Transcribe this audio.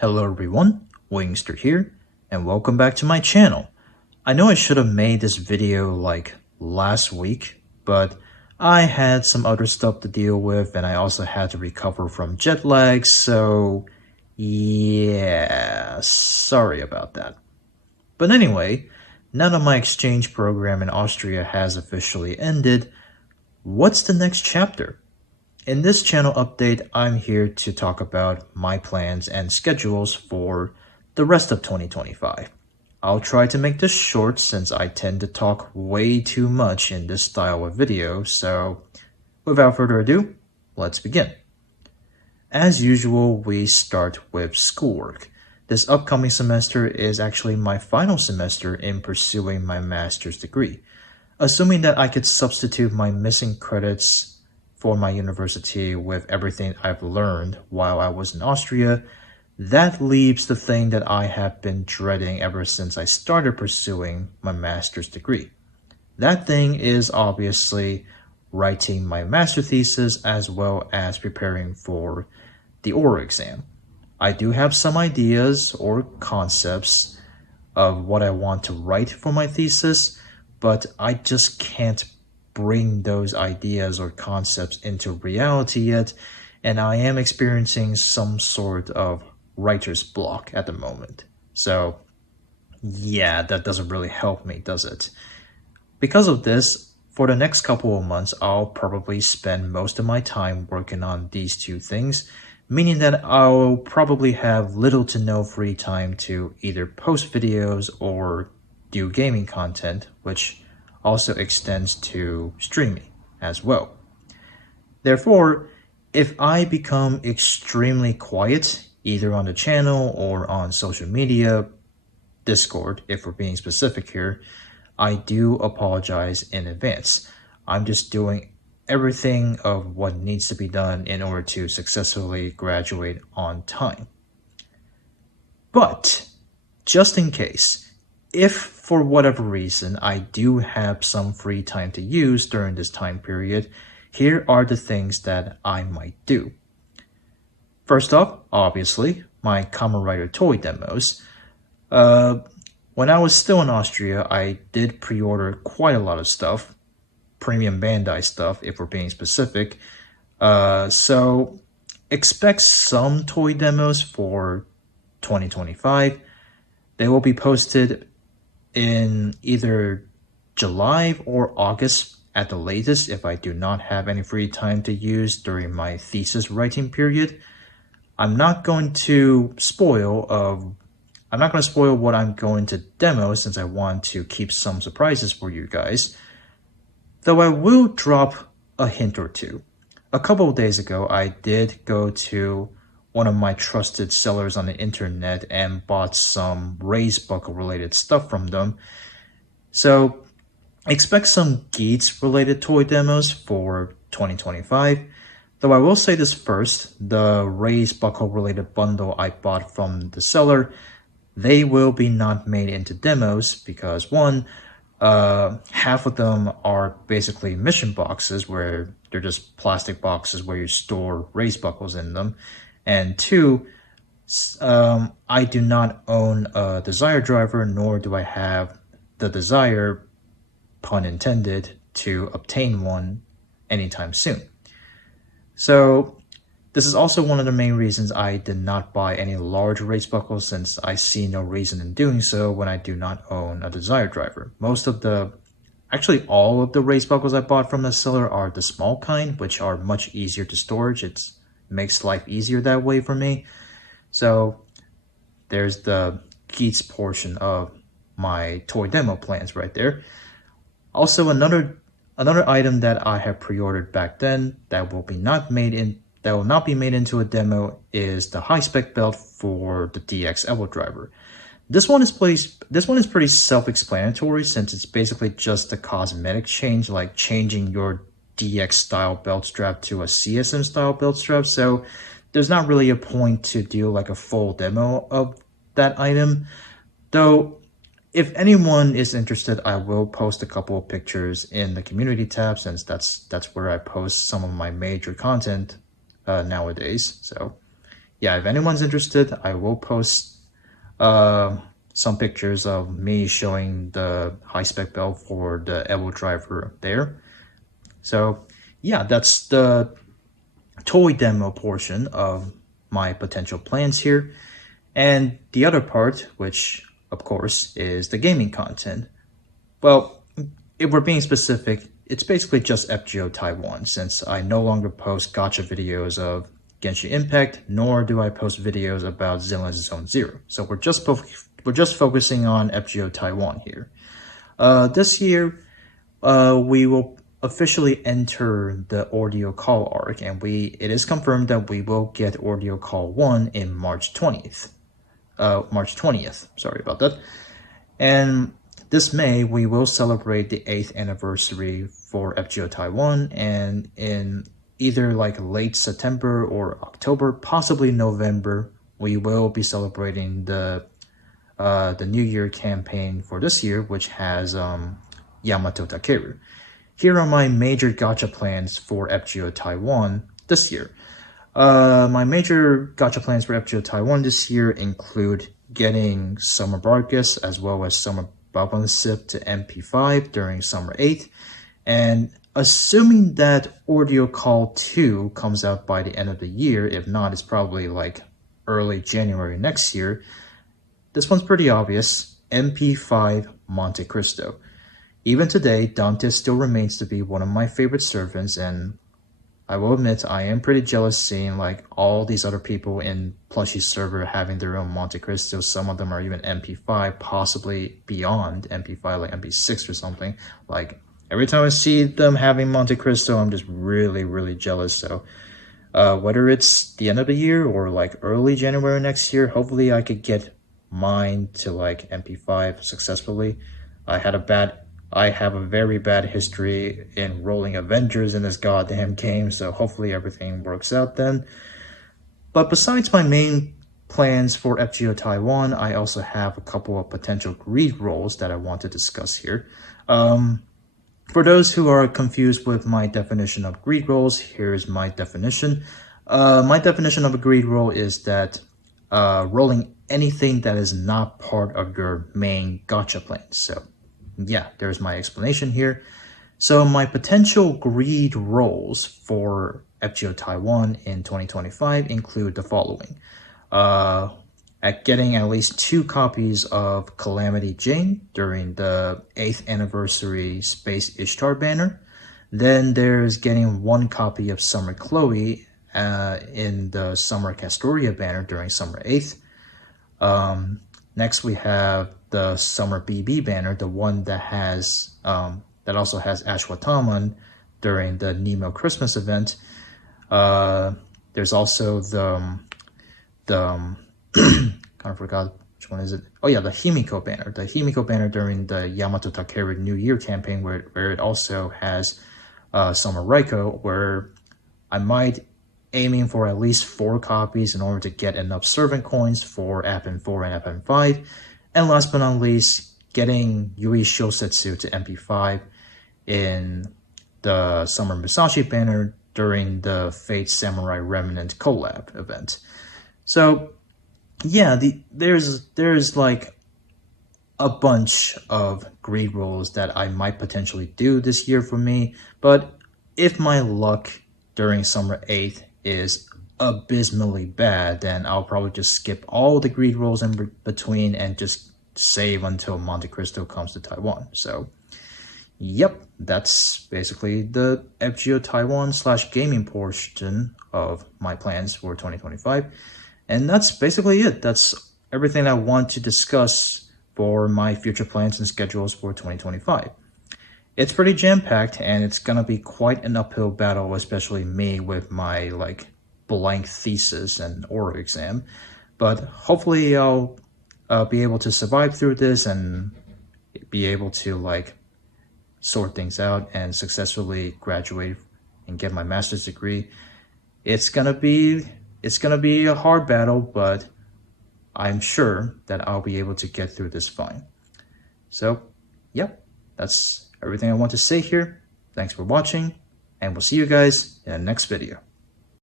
Hello everyone, Wingster here, and welcome back to my channel. I know I should have made this video like last week, but I had some other stuff to deal with and I also had to recover from jet lag, so yeah, sorry about that. But anyway, now that my exchange program in Austria has officially ended, what's the next chapter? In this channel update, I'm here to talk about my plans and schedules for the rest of 2025. I'll try to make this short since I tend to talk way too much in this style of video, so without further ado, let's begin. As usual, we start with schoolwork. This upcoming semester is actually my final semester in pursuing my master's degree. Assuming that I could substitute my missing credits for my university with everything I've learned while I was in Austria, that leaves the thing that I have been dreading ever since I started pursuing my master's degree. That thing is obviously writing my master thesis as well as preparing for the oral exam. I do have some ideas or concepts of what I want to write for my thesis, but I just can't bring those ideas or concepts into reality yet, and I am experiencing some sort of writer's block at the moment. So yeah, that doesn't really help me, does it? Because of this, for the next couple of months, I'll probably spend most of my time working on these two things, meaning that I'll probably have little to no free time to either post videos or do gaming content, which also extends to streaming as well. Therefore, if I become extremely quiet, either on the channel or on social media, Discord, if we're being specific here, I do apologize in advance. I'm just doing everything of what needs to be done in order to successfully graduate on time. But, just in case, if for whatever reason I do have some free time to use during this time period, here are the things that I might do. First off, obviously, my Kamen Rider toy demos. When I was still in Austria, I did pre-order quite a lot of stuff, premium Bandai stuff if we're being specific, so expect some toy demos for 2025. They will be posted in either July or August at the latest if I do not have any free time to use during my thesis writing period. I'm not going to spoil what I'm going to demo since I want to keep some surprises for you guys, though I will drop a hint or two. A couple of days ago, I did go to one of my trusted sellers on the internet and bought some race buckle related stuff from them. So expect some Geats related toy demos for 2025. Though I will say this first, the race buckle related bundle I bought from the seller, they will be not made into demos because one, half of them are basically mission boxes where they're just plastic boxes where you store race buckles in them. And two, I do not own a Desire driver, nor do I have the desire, pun intended, to obtain one anytime soon. So this is also one of the main reasons I did not buy any large race buckles, since I see no reason in doing so when I do not own a Desire driver. Actually all of the race buckles I bought from the seller are the small kind, which are much easier to storage. It makes life easier that way for me. So there's the Geats portion of my toy demo plans right there. Also, another item that I have pre-ordered back then that will not be made into a demo is the high spec belt for the DX Evo driver. This one is pretty self-explanatory since it's basically just a cosmetic change, like changing your DX style belt strap to a CSM style belt strap. So there's not really a point to do like a full demo of that item. Though if anyone is interested, I will post a couple of pictures in the community tab, since that's where I post some of my major content nowadays. So yeah, if anyone's interested, I will post some pictures of me showing the high spec build for the Evo driver there. So yeah, that's the toy demo portion of my potential plans here. And the other part, which of course is the gaming content. Well, if we're being specific, it's basically just FGO Taiwan, since I no longer post gacha videos of Genshin Impact, nor do I post videos about Zenless Zone Zero. So we're just focusing on FGO Taiwan here. This year, we will officially enter the Audio Call arc, and it is confirmed that we will get Audio Call 1 in March 20th. March 20th, sorry about that. And this May, we will celebrate the 8th anniversary for FGO Taiwan, and in either like late September or October, possibly November, we will be celebrating the New Year campaign for this year, which has Yamato Takeru. Here are my major gacha plans for FGO Taiwan this year. My major gacha plans for FGO Taiwan this year include getting Summer Barkus as well as Summer Sip to MP5 during Summer 8th, and assuming that Audio Call 2 comes out by the end of the year, if not, it's probably like early January next year. This one's pretty obvious, MP5 Monte Cristo. Even today, Dante still remains to be one of my favorite servants, and I will admit I am pretty jealous seeing like all these other people in Plushie server having their own Monte Cristo. Some of them are even MP5, possibly beyond MP5, like MP6 or something. Like every time I see them having Monte Cristo, I'm just really jealous. So whether it's the end of the year or like early January next year, hopefully I could get mine to like MP5 successfully. I have a very bad history in rolling Avengers in this goddamn game, so hopefully everything works out then. But besides my main plans for FGO Taiwan, I also have a couple of potential greed rolls that I want to discuss here. For those who are confused with my definition of greed rolls, here's my definition. My definition of a greed roll is that rolling anything that is not part of your main gacha plan. So yeah, there's my explanation here. So my potential greed rolls for FGO Taiwan in 2025 include the following. At getting at least 2 copies of Calamity Jane during the 8th anniversary Space Ishtar banner. Then there's getting 1 copy of Summer Chloe in the Summer Castoria banner during Summer 8th. Next we have the Summer BB banner, the one that has that also has Ashwataman during the Nemo Christmas event. There's also the kind of forgot which one is it. Oh yeah, the Himiko banner. The Himiko banner during the Yamato Takeru New Year campaign, where it also has Summer Raiko, where I might aiming for at least 4 copies in order to get enough servant coins for FN4 and FN5. And last but not least, getting Yui Shosetsu to MP5 in the Summer Musashi banner during the Fate Samurai Remnant collab event. So yeah, there's like a bunch of greed rolls that I might potentially do this year for me, but if my luck during Summer 8th is abysmally bad, then I'll probably just skip all the greed rolls in between and just save until Monte Cristo comes to Taiwan. So yep, that's basically the FGO Taiwan / gaming portion of my plans for 2025. And that's basically it. That's everything I want to discuss for my future plans and schedules for 2025. It's pretty jam-packed, and it's gonna be quite an uphill battle, especially me with my like blank thesis and oral exam. But hopefully I'll be able to survive through this and be able to like sort things out and successfully graduate and get my master's degree. It's gonna be a hard battle, but I'm sure that I'll be able to get through this fine. So, yep, that's everything I want to say here. Thanks for watching, and we'll see you guys in the next video.